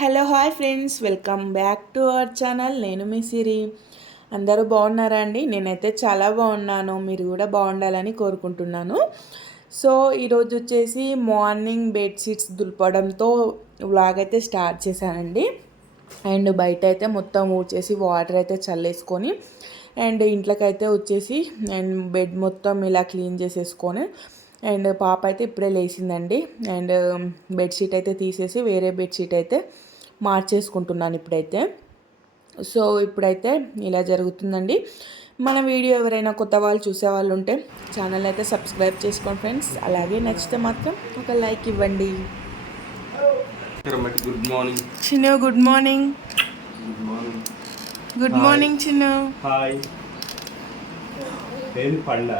Hello hi friends. Welcome back to our channel. నేను మీ సిరి. అందరూ బాగున్నారా అండి? నేనైతే చాలా బాగున్నాను. మీరు కూడా బాగుండాలని కోరుకుంటున్నాను. సో ఈరోజు వచ్చేసి మార్నింగ్ బెడ్షీట్స్ దులపడంతో వ్లాగ్ అయితే స్టార్ట్ చేశానండి. అండ్ బయట అయితే మొత్తం ఊడ్చేసి వాటర్ అయితే చల్లేసుకొని అండ్ ఇంట్లోకైతే వచ్చేసి అండ్ బెడ్ మొత్తం ఇలా క్లీన్ చేసేసుకొని అండ్ పాప అయితే ఇప్పుడే లేచిందండి. అండ్ బెడ్షీట్ అయితే తీసేసి వేరే బెడ్షీట్ అయితే మార్చేసుకుంటున్నాను ఇప్పుడైతే. సో ఇప్పుడైతే ఇలా జరుగుతుందండి. మన వీడియో ఎవరైనా కొత్త వాళ్ళు చూసే వాళ్ళు ఉంటే ఛానల్ అయితే సబ్స్క్రైబ్ చేసుకోండి ఫ్రెండ్స్. అలాగే నచ్చితే మాత్రం ఒక లైక్ ఇవ్వండి. Good morning. Chinnu good morning. Good morning. Good morning Chinnu. Hi. ఏంది పండ?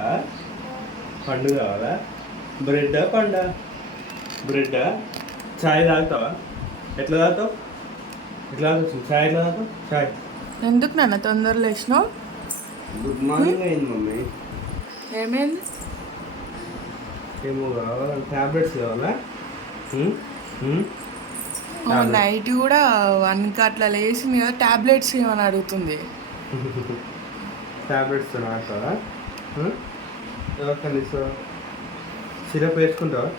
పండు కావాలా? బ్రెడ్ పండ? బ్రెడ్ చాయ్ తాగుతావా? ఎట్లా తాగుతావు? తాగుతావు చాయ్ ఎట్లా చాయ్. ఎందుకు నాన్న తొందరలో వేసినావు గుడ్ మార్నింగ్ అయింది మమ్మీ. ఏమైంది? ఏమో కావాలా? టాబ్లెట్స్ కావాలా? నైట్ కూడా వన్కి అట్లా లేచింది కదా టాబ్లెట్స్ ఏమని అడుగుతుంది? టాబ్లెట్స్ ఎవరికన్నా ఇస్తావా? సిరప్ వేసుకుంటావా?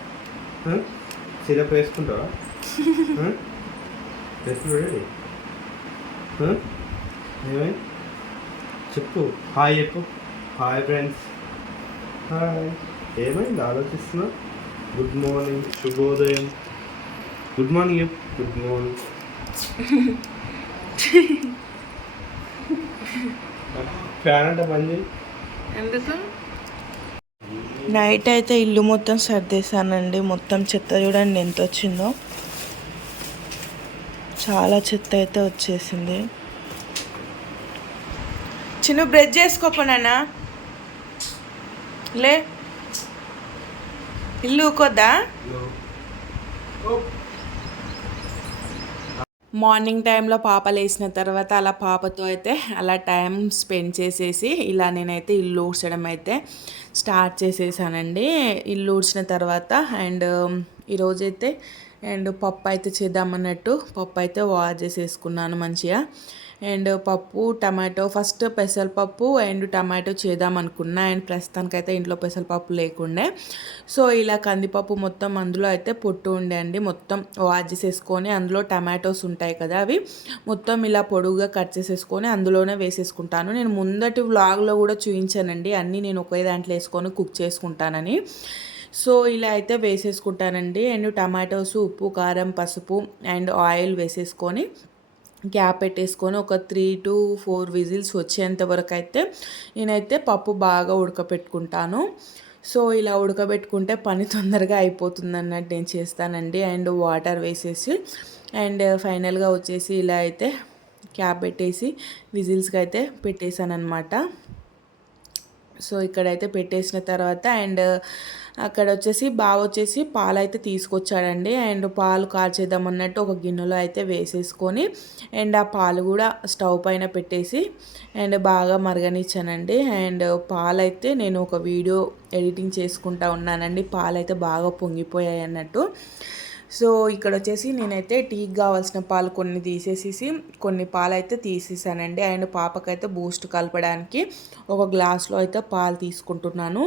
సిరప్ వేసుకుంటావా? ఏమై చెప్పు. హాయ్ చెప్పు హాయ్ ఫ్రెండ్స్ హాయ్ ఏమైంది? ఆలోచిస్తున్నా? గుడ్ మార్నింగ్ శుభోదయం గుడ్ మార్నింగ్ చెప్పు గుడ్ మార్నింగ్ ఫ్యాన్ అంటే పని ఎందుకు? నైట్ అయితే ఇల్లు మొత్తం సర్దేశానండి. మొత్తం చెత్త చూడండి ఎంత వచ్చిందో. చాలా చెత్త అయితే వచ్చేసింది. చిన్న బ్రష్ చేసుకోపోనా లే. ఇల్లు ఊకొద్దా? మార్నింగ్ టైంలో పాప లేచిన తర్వాత అలా పాపతో అయితే అలా టైం స్పెండ్ చేసేసి ఇలా నేనైతే ఇల్లు ఊడ్చడం అయితే స్టార్ట్ చేసేసానండి. ఇల్లు ఊడ్చిన తర్వాత అండ్ ఈరోజైతే అండ్ పప్పు అయితే చేద్దామన్నట్టు పప్పు అయితే వాష్ చేసేసుకున్నాను మంచిగా. అండ్ పప్పు టమాటో ఫస్ట్ పెసరపప్పు అండ్ టమాటో చేద్దాం అనుకున్నా అండ్ ప్రస్తుతానికైతే ఇంట్లో పెసరపప్పు లేకుండే. సో ఇలా కందిపప్పు మొత్తం అందులో అయితే పొట్టు ఉండే అండి. మొత్తం వాష్ చేసేసుకొని అందులో టమాటోస్ ఉంటాయి కదా అవి మొత్తం ఇలా పొడుగుగా కట్ చేసేసుకొని అందులోనే వేసేసుకుంటాను. నేను ముందటి వ్లాగ్లో కూడా చూపించానండి. అన్నీ నేను ఒకే దాంట్లో వేసుకొని కుక్ చేసుకుంటానని. సో ఇలా అయితే వేసేసుకుంటానండి. అండ్ టమాటోస్ ఉప్పు కారం పసుపు అండ్ ఆయిల్ వేసేసుకొని క్యాప్ పెట్టేసుకొని ఒక త్రీ టు ఫోర్ విజిల్స్ వచ్చేంత వరకు అయితే నేనైతే పప్పు బాగా ఉడకపెట్టుకుంటాను. సో ఇలా ఉడకబెట్టుకుంటే పని తొందరగా అయిపోతుంది అన్నట్టు నేను చేస్తానండి. అండ్ వాటర్ వేసేసి అండ్ ఫైనల్గా వచ్చేసి ఇలా అయితే క్యాప్ పెట్టేసి విజిల్స్కి అయితే పెట్టేశాను అనమాట సో ఇక్కడైతే పెట్టేసిన తర్వాత అండ్ అక్కడ వచ్చేసి బావ వచ్చేసి పాలు అయితే తీసుకొచ్చాడండి. అండ్ పాలు కాల్చేద్దాం అన్నట్టు ఒక గిన్నెలో అయితే వేసేసుకొని అండ్ ఆ పాలు కూడా స్టవ్ పైన పెట్టేసి అండ్ బాగా మరగనిచ్చానండి. అండ్ పాలు అయితే నేను ఒక వీడియో ఎడిటింగ్ చేసుకుంటా ఉన్నానండి. పాలు అయితే బాగా పొంగిపోయాయి అన్నట్టు. సో ఇక్కడ వచ్చేసి నేనైతే టీకి కావాల్సిన పాలు కొన్ని తీసేసేసి కొన్ని పాలు అయితే తీసేసానండి. అండ్ పాపకైతే బూస్ట్ కలపడానికి ఒక గ్లాస్లో అయితే పాలు తీసుకుంటున్నాను.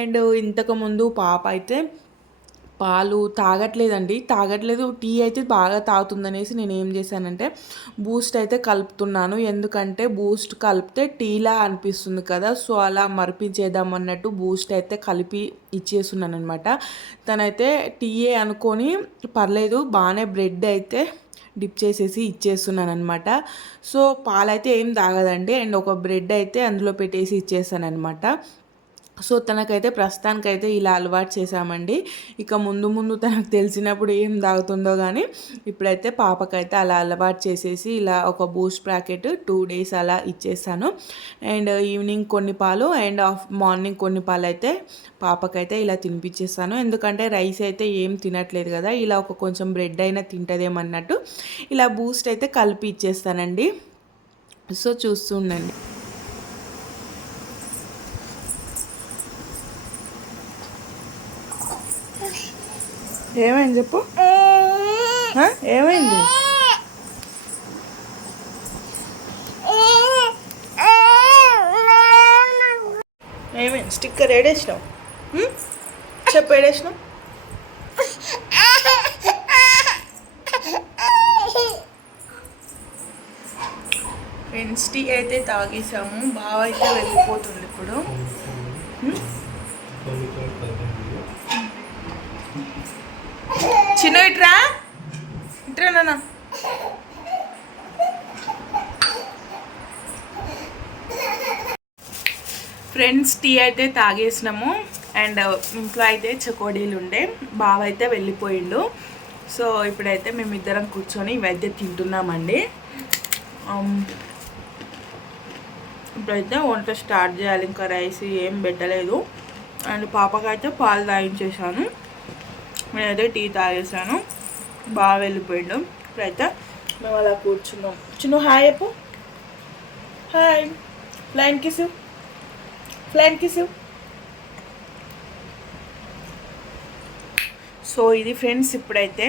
అండ్ ఇంతకుముందు పాప అయితే పాలు తాగట్లేదండి. తాగట్లేదు. టీ అయితే బాగా తాగుతుందనేసి నేను ఏం చేశానంటే బూస్ట్ అయితే కలుపుతున్నాను. ఎందుకంటే బూస్ట్ కలిపితే టీలా అనిపిస్తుంది కదా. సో అలా మరిపించేద్దాం అన్నట్టు బూస్ట్ అయితే కలిపి ఇచ్చేస్తున్నాను అనమాట తనైతే టీయే అనుకొని పర్లేదు బాగానే బ్రెడ్ అయితే డిప్ చేసేసి ఇచ్చేస్తున్నాను అనమాట సో పాలైతే ఏం తాగదండి. అండ్ ఒక బ్రెడ్ అయితే అందులో పెట్టేసి ఇచ్చేస్తాను అనమాట సో తనకైతే ప్రస్తుతానికైతే ఇలా అలవాటు చేశామండి. ఇక ముందు ముందు తనకు తెలిసినప్పుడు ఏం తాగుతుందో కానీ ఇప్పుడైతే పాపకైతే అలా అలవాటు చేసేసి ఇలా ఒక బూస్ట్ ప్యాకెట్ టూ డేస్ అలా ఇచ్చేసాను. అండ్ ఈవినింగ్ కొన్ని పాలు అండ్ ఆఫ్ మార్నింగ్ కొన్ని పాలు అయితే పాపకైతే ఇలా తినిపించేస్తాను ఎందుకంటే రైస్ అయితే ఏం తినట్లేదు కదా ఇలా ఒక కొంచెం బ్రెడ్ అయినా తింటదేమన్నట్టు ఇలా బూస్ట్ అయితే కలిపి ఇచ్చేస్తానండి. సో చూస్తుండండి. ఏమైంది చెప్పు? ఏమైంది? ఏమైంది? స్టిక్కర్ ఏడేసినావు? చెప్పు ఏడేసినావు? ఎన్స్టీ అయితే తాగేసాము. బావ అయితే వెళ్ళిపోతుంది ఇప్పుడు. చిన్న ఇట్రా. ఇట్రా నాన్న. ఫ్రెండ్స్ టీ అయితే తాగేసినాము. అండ్ uh, ఇంట్లో అయితే చకోడీలు ఉండే. బావ అయితే వెళ్ళిపోయిండు. సో ఇప్పుడైతే మేమిద్దరం కూర్చొని ఇవైతే తింటున్నామండి. Um, ఇప్పుడైతే వంట స్టార్ట్ చేయాలి. ఇంకా రైస్ ఏం పెట్టలేదు. అండ్ పాపకైతే పాలు తాగించేసాను నేనైతే టీ తాగేసాను. బాగా వెళ్ళిపోయిండు. ఇప్పుడైతే మేము అలా కూర్చున్నాం. చిన్న hi Appu hi. Flying kiss flying kiss so ఇది ఫ్రెండ్స్ ఇప్పుడైతే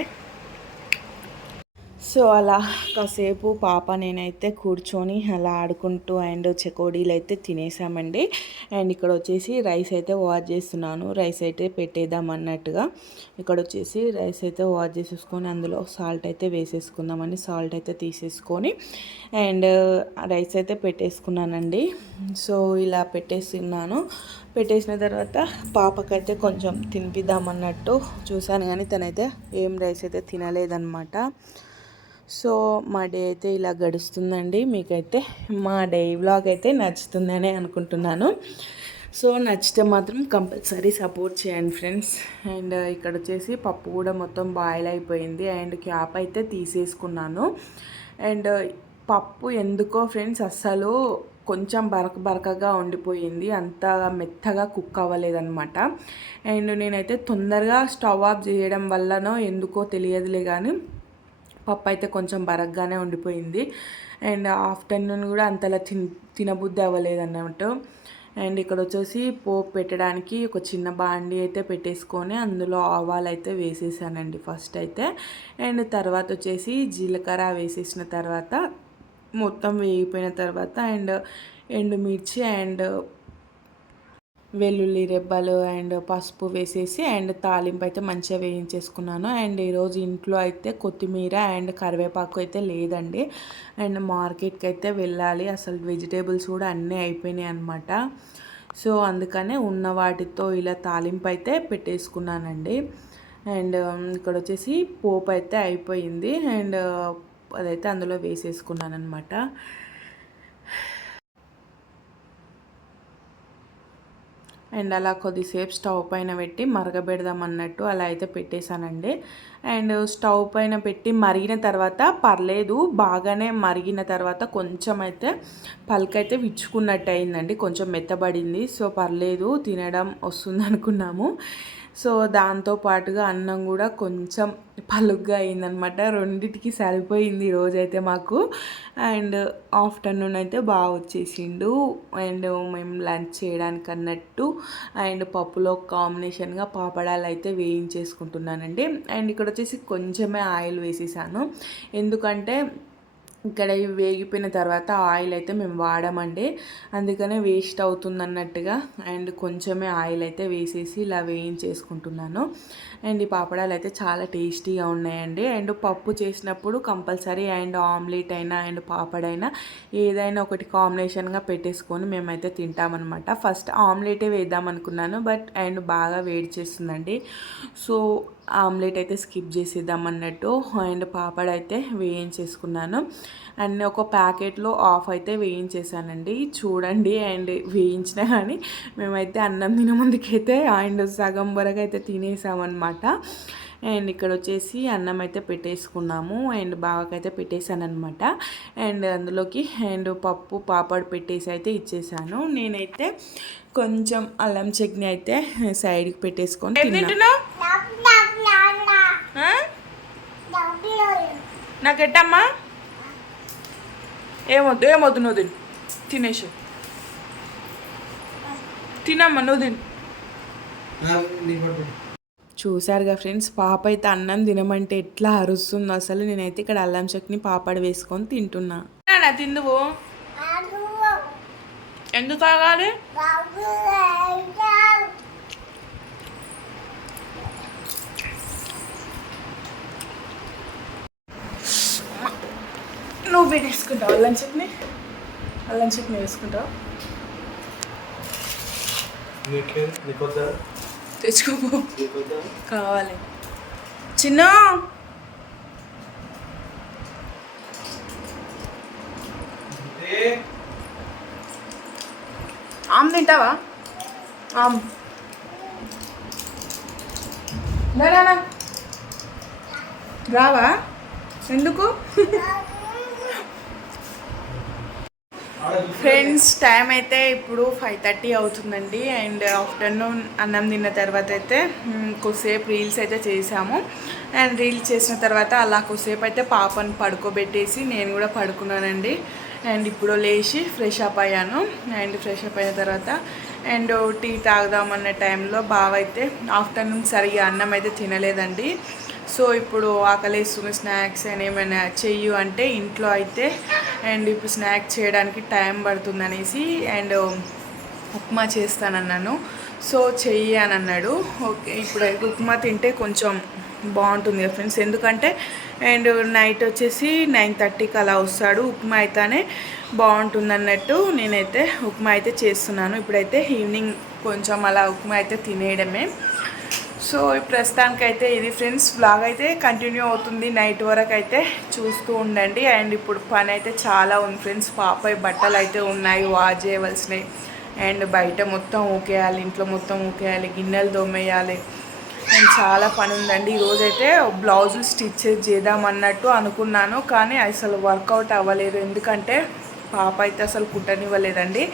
సో అలా కాసేపు పాప నేనైతే కూర్చొని అలా ఆడుకుంటూ అండ్ చెకోడీలు అయితే తినేసామండి. అండ్ ఇక్కడ వచ్చేసి రైస్ అయితే వాష్ చేస్తున్నాను. రైస్ అయితే పెట్టేద్దాం అన్నట్టుగా. ఇక్కడ వచ్చేసి రైస్ అయితే వాష్ చేసేసుకొని అందులో సాల్ట్ అయితే వేసేసుకుందామని సాల్ట్ అయితే తీసేసుకొని అండ్ రైస్ అయితే పెట్టేసుకున్నానండి. సో ఇలా పెట్టేస్తున్నాను. పెట్టేసిన తర్వాత పాపకైతే కొంచెం తినిపిద్దామన్నట్టు చూశాను కానీ తనైతే ఏం రైస్ అయితే తినలేదన్నమాట. సో మా డే అయితే ఇలా గడుస్తుందండి. మీకైతే మా డే వ్లాగ్ అయితే నచ్చుతుందని అనుకుంటున్నాను. సో నచ్చితే మాత్రం కంపల్సరీ సపోర్ట్ చేయండి ఫ్రెండ్స్. అండ్ ఇక్కడ వచ్చేసి పప్పు కూడా మొత్తం బాయిల్ అయిపోయింది. అండ్ క్యాప్ అయితే తీసేసుకున్నాను. అండ్ పప్పు ఎందుకో ఫ్రెండ్స్ అస్సలు కొంచెం బరక బరకగా ఉండిపోయింది. అంత మెత్తగా కుక్ అవ్వలేదన్నమాట. అండ్ నేనైతే తొందరగా స్టవ్ ఆఫ్ చేయడం వల్లనో ఎందుకో తెలియదులే కానీ పప్పు అయితే కొంచెం బరగ్గానే ఉండిపోయింది. అండ్ ఆఫ్టర్నూన్ కూడా అంతలా తిన్ తినబుద్ధి అవ్వలేదు అన్నట్టు అండ్ ఇక్కడ వచ్చేసి పోపు పెట్టడానికి ఒక చిన్న బాండి అయితే పెట్టేసుకొని అందులో ఆవాలు అయితే వేసేసానండి ఫస్ట్ అయితే. అండ్ తర్వాత వచ్చేసి జీలకర్ర వేసేసిన తర్వాత మొత్తం వేగిపోయిన తర్వాత అండ్ ఎండుమిర్చి అండ్ వెల్లుల్లి రెబ్బలు అండ్ పసుపు వేసేసి అండ్ తాలింపు అయితే మంచిగా వేయించేసుకున్నాను. అండ్ ఈరోజు ఇంట్లో అయితే కొత్తిమీర అండ్ కరివేపాకు అయితే లేదండి. అండ్ మార్కెట్కి అయితే వెళ్ళాలి. అసలు వెజిటేబుల్స్ కూడా అన్నీ అయిపోయినాయి అనమాట సో అందుకనే ఉన్న వాటితో ఇలా తాలింపు అయితే పెట్టేసుకున్నానండి. అండ్ ఇక్కడ వచ్చేసి పోపు అయితే అయిపోయింది. అండ్ అదైతే అందులో వేసేసుకున్నాను అనమాట అండ్ అలా కొద్దిసేపు స్టవ్ పైన పెట్టి మరగబెడదాం అన్నట్టు అలా అయితే పెట్టేశానండి. అండ్ స్టవ్ పైన పెట్టి మరిగిన తర్వాత పర్లేదు బాగానే మరిగిన తర్వాత కొంచెం అయితే పలకైతే విచ్చుకున్నట్టు అయిందండి. కొంచెం మెత్తబడింది. సో పర్లేదు తినడం వస్తుంది అనుకున్నాము సో దాంతో పాటుగా అన్నం కూడా కొంచెం పలుగ్గా అయిందనమాట. రెండిటికి సరిపోయింది ఈరోజైతే మాకు. అండ్ ఆఫ్టర్నూన్ అయితే బాగా వచ్చేసిండు. అండ్ మేము లంచ్ చేయడానికి అన్నట్టు అండ్ పప్పులో కాంబినేషన్గా పాపడాలు అయితే వేయించేసుకుంటున్నానండి. అండ్ ఇక్కడ వచ్చేసి కొంచెమే ఆయిల్ వేసేసాను. ఎందుకంటే ఇక్కడ ఇవి వేగిపోయిన తర్వాత ఆయిల్ అయితే మేము వాడమండి. అందుకనే వేస్ట్ అవుతుంది అన్నట్టుగా అండ్ కొంచెమే ఆయిల్ అయితే వేసేసి ఇలా వేయించేసుకుంటున్నాను. అండ్ ఈ పాపడాలు అయితే చాలా టేస్టీగా ఉన్నాయండి. అండ్ పప్పు చేసినప్పుడు కంపల్సరీ అండ్ ఆమ్లెట్ అయినా అండ్ పాపడైనా ఏదైనా ఒకటి కాంబినేషన్గా పెట్టేసుకొని మేమైతే తింటామన్నమాట. ఫస్ట్ ఆమ్లెటే వేద్దాం అనుకున్నాను బట్ అండ్ బాగా వేడి చేస్తుందండి. సో ఆమ్లెట్ అయితే స్కిప్ చేసేద్దాం అన్నట్టు అండ్ పాపడ్ అయితే వేయించేసుకున్నాను. అండ్ ఒక ప్యాకెట్లో ఆఫ్ అయితే వేయించేసానండి. చూడండి అండ్ వేయించినా కానీ మేమైతే అన్నం తిన ముందుకైతే అండ్ సగం వరకు అయితే తినేసామన్నమాట. అండ్ ఇక్కడ వచ్చేసి అన్నం అయితే పెట్టేసుకున్నాము. అండ్ బావకైతే పెట్టేశాను అనమాట అండ్ అందులోకి అండ్ పప్పు పాపడ్ పెట్టేసి అయితే ఇచ్చేసాను. నేనైతే కొంచెం అల్లం చట్నీ అయితే సైడ్కి పెట్టేసుకొని తింటున్నావు? నాకు ఎట్టమ్మా? ఏమొద్దు ఏమొద్దు నువ్వు తిను. తినేసి తినమ్మా నువ్వు తిను. చూసారుగా ఫ్రెండ్స్ పాప అయితే అన్నం తినమంటే ఎట్లా అరుస్తుందో. అసలు నేనైతే ఇక్కడ అల్లం చట్నీ పాపడ వేసుకొని తింటున్నా. నానా తిందువు. ఎందుకు ఆగాలి? నువ్వు వేసుకుంటావు అల్లం చట్నీ అల్లం చట్నీ వేసుకుంటావు తెచ్చుకోపో. నీకొద్దా? కావాలి. చిన్న! ఆమ్ తింటావా? ఆమ్. రావా? ఎందుకు? ఫ్రెండ్స్ టైం అయితే ఇప్పుడు ఫైవ్ థర్టీ అవుతుందండి. అండ్ ఆఫ్టర్నూన్ అన్నం తిన్న తర్వాత అయితే కొద్దిసేపు రీల్స్ అయితే చేసాము. అండ్ రీల్స్ చేసిన తర్వాత అలా కొద్దిసేపు అయితే పాపని పడుకోబెట్టేసి నేను కూడా పడుకున్నానండి. అండ్ ఇప్పుడు లేచి ఫ్రెష్ అప్ అయ్యాను. అండ్ ఫ్రెష్ అప్ అయిన తర్వాత అండ్ టీ తాగుదామన్న టైంలో బావ అయితే ఆఫ్టర్నూన్ సరిగా అన్నం అయితే తినలేదండి. సో ఇప్పుడు ఆకలేస్తున్న స్నాక్స్ అని ఏమైనా చెయ్యు అంటే ఇంట్లో అయితే అండ్ ఇప్పుడు స్నాక్స్ చేయడానికి టైం పడుతుంది అనేసి అండ్ ఉప్మా చేస్తానన్నాను. సో చెయ్యి అని అన్నాడు. ఓకే ఇప్పుడు ఉప్మా తింటే కొంచెం బాగుంటుంది కదా ఫ్రెండ్స్. ఎందుకంటే అండ్ నైట్ వచ్చేసి నైన్ థర్టీకి అలా వస్తాడు. ఉప్మా అయితేనే బాగుంటుంది అన్నట్టు నేనైతే ఉప్మా అయితే చేస్తున్నాను. ఇప్పుడైతే ఈవినింగ్ కొంచెం అలా ఉప్మా అయితే తినేయడమే. సో ప్రస్తుతానికి ప్రస్తుతానికైతే ఇది ఫ్రెండ్స్ బ్లాగ్ అయితే కంటిన్యూ అవుతుంది. నైట్ వరకు అయితే చూస్తూ ఉండండి. అండ్ ఇప్పుడు పని అయితే చాలా ఉంది ఫ్రెండ్స్. పాప బట్టలు అయితే ఉన్నాయి వాష్ చేయవలసినవి అండ్ బయట మొత్తం ఊకేయాలి ఇంట్లో మొత్తం ఊకేయాలి గిన్నెలు దొమ్మేయాలి అండ్ చాలా పని ఉందండి. ఈరోజైతే బ్లౌజులు స్టిచ్ చేద్దామన్నట్టు అనుకున్నాను. కానీ అసలు వర్కౌట్ అవ్వలేదు. ఎందుకంటే పాప అయితే అసలు కుట్టనివ్వలేదండి.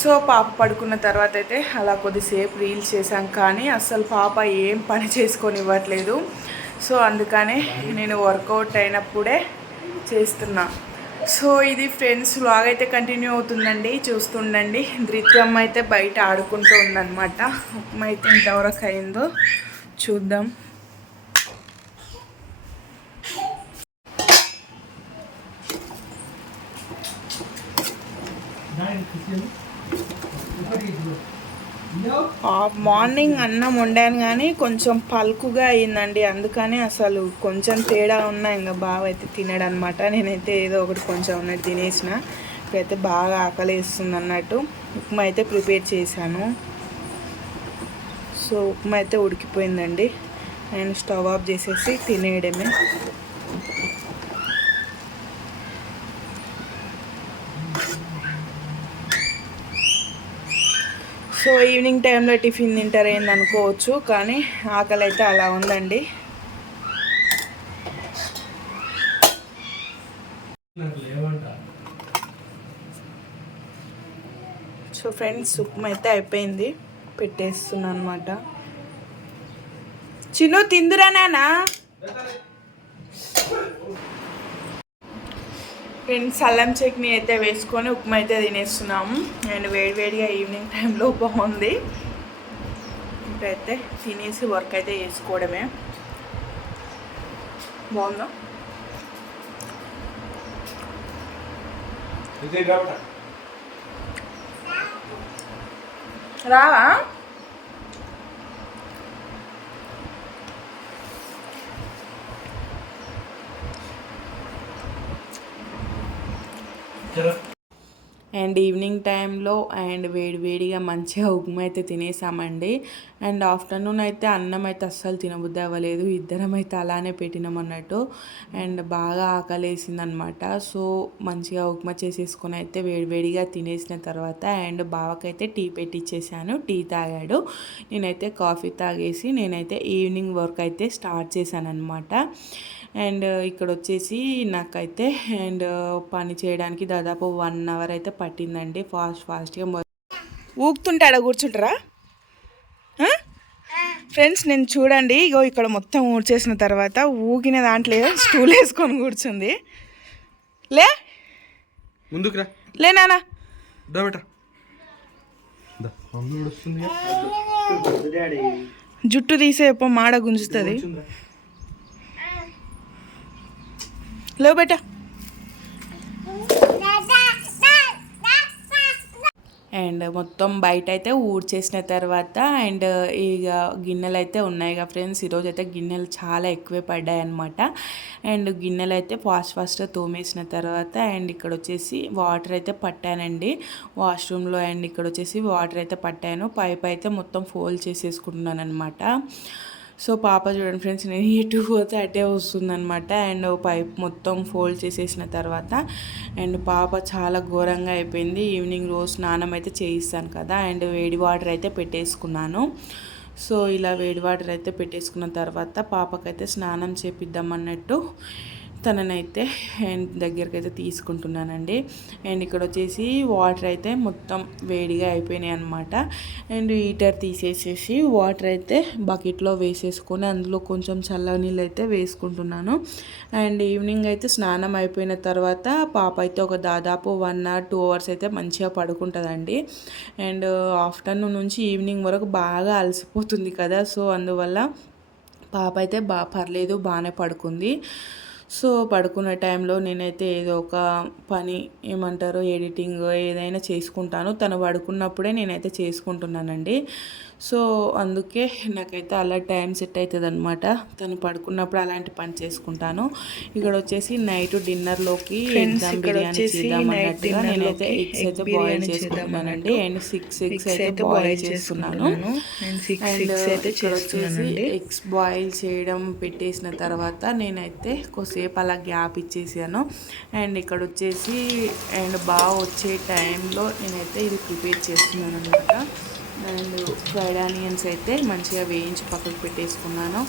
సో పాప పడుకున్న తర్వాత అయితే అలా కొద్దిసేపు రీల్స్ చేశాం కానీ అసలు పాప ఏం పని చేసుకొని ఇవ్వట్లేదు సో అందుకనే నేను వర్కౌట్ అయినప్పుడే చేస్తున్నా. సో ఇది ఫ్రెండ్స్ లాగ్ అయితే కంటిన్యూ అవుతుందండి. చూస్తుండండి. ధృత్యమ్మ అయితే బయట ఆడుకుంటూ ఉందన్నమాట. ఉప్మా అయితే ఇంతవరకు అయిందో చూద్దాం. మార్నింగ్ అన్నం వండాను కానీ కొంచెం పలుకుగా అయిందండి. అందుకని అసలు కొంచెం తేడా ఉన్నా ఇంకా బాగా అయితే తినడు అనమాట నేనైతే ఏదో ఒకటి కొంచెం ఉన్నట్టు తినేసిన. ఇప్పుడైతే బాగా ఆకలి వేస్తుంది అన్నట్టు ఉప్మా అయితే ప్రిపేర్ చేశాను. సో ఉప్మా అయితే ఉడికిపోయిందండి. నేను స్టవ్ ఆఫ్ చేసేసి తినేయడమే. సో ఈవినింగ్ టైంలో టిఫిన్ తింటారు ఏంది అనుకోవచ్చు కానీ ఆకలి అయితే అలా ఉందండి. సో ఫ్రెండ్స్ ఉప్మా అయితే అయిపోయింది పెట్టేస్తున్నాను అనమాట చిన్ను తిందురా నానా ఫ్రెండ్స్ అల్లం చట్నీ అయితే వేసుకొని ఉప్మా అయితే తినేస్తున్నాము అండ్ వేడివేడిగా ఈవినింగ్ టైంలో బాగుంది. ఇప్పుడైతే తినేసి వర్క్ అయితే చేసుకోవడమే. బాగుందా? రావా? అండ్ ఈవినింగ్ టైంలో అండ్ వేడి వేడిగా మంచిగా ఉప్మా అయితే తినేసామండి. అండ్ ఆఫ్టర్నూన్ అయితే అన్నం అయితే అస్సలు తినబుద్ధి అవ్వలేదు. ఇద్దరం అయితే అలానే పెట్టినాం అన్నట్టు. అండ్ బాగా ఆకలేసింది అనమాట సో మంచిగా ఉప్మా చేసేసుకొని అయితే వేడివేడిగా తినేసిన తర్వాత అండ్ బావకైతే టీ పెట్టిచ్చేసాను. టీ తాగాడు. నేనైతే కాఫీ తాగేసి నేనైతే ఈవినింగ్ వర్క్ అయితే స్టార్ట్ చేశాను అనమాట అండ్ ఇక్కడ వచ్చేసి నాకైతే అండ్ పని చేయడానికి దాదాపు వన్ అవర్ అయితే పట్టిందండి. ఫాస్ట్ ఫాస్ట్గా ఊగుతుంటే ఆడ కూర్చుంటారా? ఫ్రెండ్స్ నేను చూడండి. ఇగో ఇక్కడ మొత్తం ఊడ్చేసిన తర్వాత ఊగిన దాంట్లో స్టూల్ వేసుకొని కూర్చుంది. లే? ముందుకు రా. లే నానా జుట్టు తీసే మాడ గుంజుతుంది. లేవు బేటా. అండ్ మొత్తం బయట అయితే ఊడ్చేసిన తర్వాత అండ్ ఇక గిన్నెలు అయితే ఉన్నాయి కదా ఫ్రెండ్స్. ఈరోజు అయితే గిన్నెలు చాలా ఎక్కువే పడ్డాయి అనమాట అండ్ గిన్నెలు అయితే ఫాస్ట్ ఫాస్ట్గా తోమేసిన తర్వాత అండ్ ఇక్కడ వచ్చేసి వాటర్ అయితే పట్టానండి. వాష్రూమ్లో అండ్ ఇక్కడ వచ్చేసి వాటర్ అయితే పట్టాను. పైప్ అయితే మొత్తం ఫోల్డ్ చేసేసుకుంటున్నాను అనమాట సో పాప చూడండి ఫ్రెండ్స్ నేను ఎటు పోతే అటే వస్తుందనమాట అండ్ పైప్ మొత్తం ఫోల్డ్ చేసేసిన తర్వాత అండ్ పాప చాలా ఘోరంగా అయిపోయింది. ఈవినింగ్ రోజు స్నానం అయితే చేయిస్తాను కదా అండ్ వేడి వాటర్ అయితే పెట్టేసుకున్నాను. సో ఇలా వేడి వాటర్ అయితే పెట్టేసుకున్న తర్వాత పాపకైతే స్నానం చేపిద్దామన్నట్టు తననైతే అండ్ దగ్గరికి అయితే తీసుకుంటున్నానండి. అండ్ ఇక్కడ వచ్చేసి వాటర్ అయితే మొత్తం వేడిగా అయిపోయినాయి అనమాట అండ్ హీటర్ తీసేసేసి వాటర్ అయితే బకెట్లో వేసేసుకొని అందులో కొంచెం చల్ల నీళ్ళు అయితే వేసుకుంటున్నాను. అండ్ ఈవినింగ్ అయితే స్నానం అయిపోయిన తర్వాత పాప అయితే ఒక దాదాపు వన్ అవర్ టూ అవర్స్ అయితే మంచిగా పడుకుంటుందండి. అండ్ ఆఫ్టర్నూన్ నుంచి ఈవినింగ్ వరకు బాగా అలసిపోతుంది కదా సో అందువల్ల పాప అయితే బా పర్లేదు బాగానే పడుకుంది. సో పడుకునే టైంలో నేనైతే ఏదో ఒక పని ఏమంటారు ఎడిటింగ్ ఏదైనా చేసుకుంటాను. తను పడుకున్నప్పుడే నేనైతే చేసుకుంటున్నానండి. సో అందుకే నాకైతే అలా టైం సెట్ అవుతుంది అనమాట తను పడుకున్నప్పుడు అలాంటి పని చేసుకుంటాను. ఇక్కడ వచ్చేసి నైట్ డిన్నర్లోకి ఎగ్జామ్ బిర్యానీ చేద్దాం అన్నట్టుగా నేనైతే ఎగ్స్ అయితే బాయిల్ చేసుకుంటున్నానండి అండ్ సిక్స్ ఎగ్స్ అయితే బాయిల్ చేసుకున్నాను. అండ్ ఇక్కడ వచ్చేసి ఎగ్స్ బాయిల్ చేయడం పెట్టేసిన తర్వాత నేనైతే కొద్దిసేపు అలా గ్యాప్ ఇచ్చేసాను. అండ్ ఇక్కడ వచ్చేసి అండ్ బాగా వచ్చే టైంలో నేనైతే ఇది ప్రిపేర్ చేస్తున్నాను అనమాట అండ్ ఫ్రైడ్ ఆనియన్స్ అయితే మంచిగా వేయించి పక్కకు పెట్టేసుకున్నాను.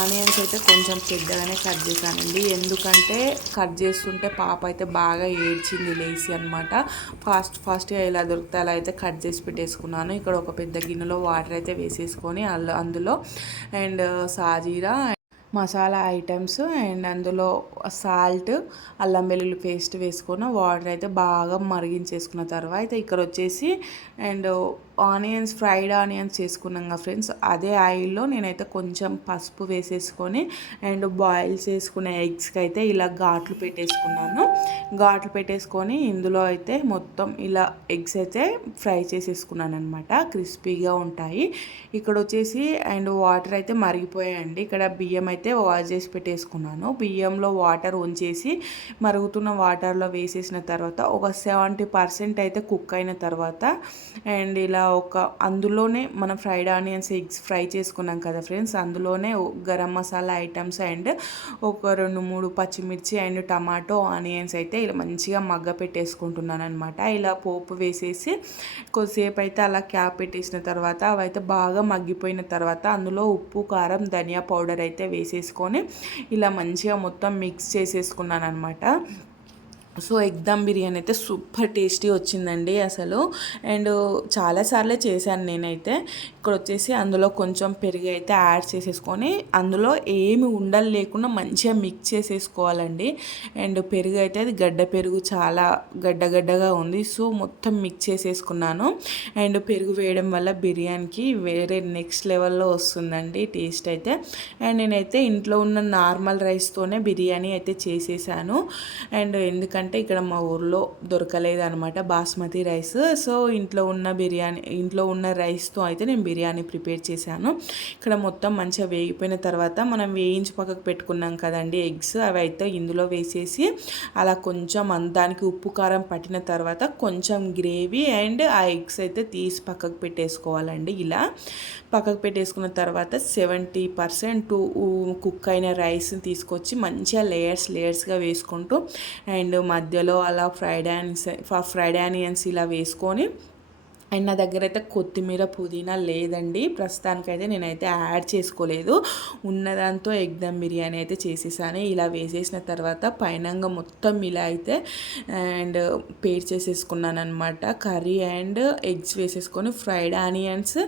ఆనియన్స్ అయితే కొంచెం పెద్దగానే కట్ చేశానండి. ఎందుకంటే కట్ చేస్తుంటే పాప అయితే బాగా ఏడ్చింది లేచి అనమాట ఫాస్ట్ ఫాస్ట్గా ఎలా దొరికితే అలా అయితే కట్ చేసి పెట్టేసుకున్నాను. ఇక్కడ ఒక పెద్ద గిన్నెలో వాటర్ అయితే వేసేసుకొని అందులో అండ్ సాజీరా మసాలా ఐటమ్స్ అండ్ అందులో సాల్ట్ అల్లం వెల్లుల్లి పేస్ట్ వేసుకున్న వాటర్ అయితే బాగా మరిగించేసుకున్న తర్వాత ఇక్కడ వచ్చేసి అండ్ ఆనియన్స్ ఫ్రైడ్ ఆనియన్స్ చేసుకున్నాం కదా ఫ్రెండ్స్. అదే ఆయిల్లో నేనైతే కొంచెం పసుపు వేసేసుకొని అండ్ బాయిల్ చేసుకునే ఎగ్స్కి అయితే ఇలా ఘాట్లు పెట్టేసుకున్నాను. ఘాట్లు పెట్టేసుకొని ఇందులో అయితే మొత్తం ఇలా ఎగ్స్ అయితే ఫ్రై చేసేసుకున్నాను అనమాట క్రిస్పీగా ఉంటాయి. ఇక్కడ వచ్చేసి అండ్ వాటర్ అయితే మరిగిపోయాయండి. ఇక్కడ బియ్యం అయితే వాష్ చేసి పెట్టేసుకున్నాను. బియ్యంలో వాటర్ ఉంచేసి మరుగుతున్న వాటర్లో వేసేసిన తర్వాత ఒక సెవెంటీ పర్సెంట్ అయితే కుక్ అయిన తర్వాత అండ్ ఇలా ఒక అందులోనే మనం ఫ్రైడ్ ఆనియన్స్ ఎగ్స్ ఫ్రై చేసుకున్నాం కదా ఫ్రెండ్స్. అందులోనే గరం మసాలా ఐటమ్స్ అండ్ ఒక రెండు మూడు పచ్చిమిర్చి అండ్ టమాటో ఆనియన్స్ అయితే ఇలా మంచిగా మగ్గ పెట్టేసుకుంటున్నాను అనమాట ఇలా పోపు వేసేసి కొద్దిసేపు అయితే అలా క్యాప్ పెట్టేసిన తర్వాత అవైతే బాగా మగ్గిపోయిన తర్వాత అందులో ఉప్పు కారం ధనియా పౌడర్ అయితే వేసేసుకొని ఇలా మంచిగా మొత్తం మిక్స్ చేసేసుకున్నాను అనమాట సో ఎగ్ దమ్ బిర్యానీ అయితే సూపర్ టేస్టీ వచ్చిందండి అసలు. అండ్ చాలాసార్లే చేశాను నేనైతే. ఇక్కడ వచ్చేసి అందులో కొంచెం పెరుగు అయితే యాడ్ చేసేసుకొని అందులో ఏమి ఉండలు లేకుండా మంచిగా మిక్స్ చేసేసుకోవాలండి. అండ్ పెరుగు అయితే అది గడ్డ పెరుగు చాలా గడ్డగడ్డగా ఉంది. సో మొత్తం మిక్స్ చేసేసుకున్నాను. అండ్ పెరుగు వేయడం వల్ల బిర్యానీకి వేరే నెక్స్ట్ లెవెల్లో వస్తుందండి టేస్ట్ అయితే. అండ్ నేనైతే ఇంట్లో ఉన్న నార్మల్ రైస్తోనే బిర్యానీ అయితే చేసేసాను. అండ్ ఎందుకంటే ఇక్కడ మా ఊర్లో దొరకలేదు అనమాట బాస్మతి రైస్. సో ఇంట్లో ఉన్న బిర్యానీ ఇంట్లో ఉన్న రైస్తో అయితే నేను బిర్యానీ ప్రిపేర్ చేశాను. ఇక్కడ మొత్తం మంచిగా వేగిపోయిన తర్వాత మనం వేయించి పక్కకు పెట్టుకున్నాం కదండి ఎగ్స్. అవి అయితే ఇందులో వేసేసి అలా కొంచెం దానికి ఉప్పు కారం పట్టిన తర్వాత కొంచెం గ్రేవీ అండ్ ఆ ఎగ్స్ అయితే తీసి పక్కకు పెట్టేసుకోవాలండి ఇలా. పక్కకు పెట్టేసుకున్న తర్వాత సెవెంటీ పర్సెంట్ కుక్ అయిన రైస్ని తీసుకొచ్చి మంచిగా లేయర్స్ లేయర్స్గా వేసుకుంటూ అండ్ మధ్యలో అలా ఫ్రైడ్ ఆనియన్స్ ఫ్రైడ్ ఆనియన్స్ ఇలా వేసుకొని అండ్ నా దగ్గర అయితే కొత్తిమీర పుదీనా లేదండి. ప్రస్తుతానికైతే నేనైతే యాడ్ చేసుకోలేదు. ఉన్నదాంతో ఎగ్ దమ్ బిర్యానీ అయితే చేసేసాను. ఇలా వేసేసిన తర్వాత పైనంగా మొత్తం ఇలా అయితే అండ్ పేర్ చేసేసుకున్నాను అనమాట కర్రీ అండ్ ఎగ్స్ వేసేసుకొని fried onions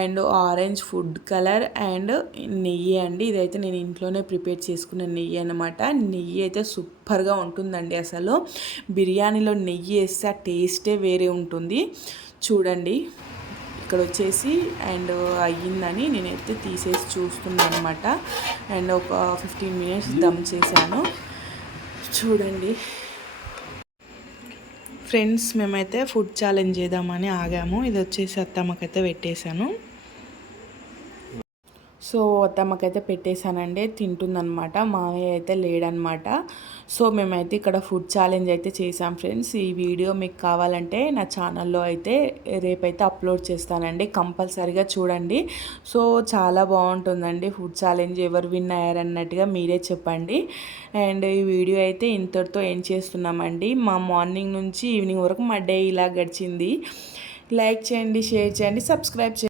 and orange food colour and నెయ్యి అండి. ఇదైతే నేను ఇంట్లోనే ప్రిపేర్ చేసుకున్న నెయ్యి అనమాట నెయ్యి అయితే సూపర్గా ఉంటుందండి అసలు. బిర్యానీలో నెయ్యి వేస్తే ఆ టేస్టే వేరే ఉంటుంది. చూడండి. ఇక్కడ వచ్చేసి అండ్ అయ్యిందని నేనైతే తీసేసి చూస్తున్నాను అనమాట అండ్ ఒక ఫిఫ్టీన్ మినిట్స్ దమ్ చేశాను. చూడండి. ఫ్రెండ్స్ మేమైతే ఫుడ్ ఛాలెంజ్ చేద్దామని ఆగాము. ఇది వచ్చేసి అత్తమ్మకైతే పెట్టేశాను. సో అత్తమ్మకైతే పెట్టేశానండి తింటుందనమాట మావయ్య అయితే లేడనమాట సో మేమైతే ఇక్కడ ఫుడ్ ఛాలెంజ్ అయితే చేసాం ఫ్రెండ్స్ ఈ వీడియో మీకు కావాలంటే నా ఛానల్లో అయితే రేపైతే అప్లోడ్ చేస్తానండి కంపల్సరీగా చూడండి. సో చాలా బాగుంటుందండి ఫుడ్ ఛాలెంజ్ ఎవరు విన్ అయ్యారన్నట్టుగా మీరే చెప్పండి. అండ్ ఈ వీడియో అయితే ఇంతటితో ఏం చేస్తున్నామండి. మా మార్నింగ్ నుంచి ఈవినింగ్ వరకు మా డే ఇలా గడిచింది. లైక్ చేయండి షేర్ చేయండి సబ్స్క్రైబ్ చేయండి.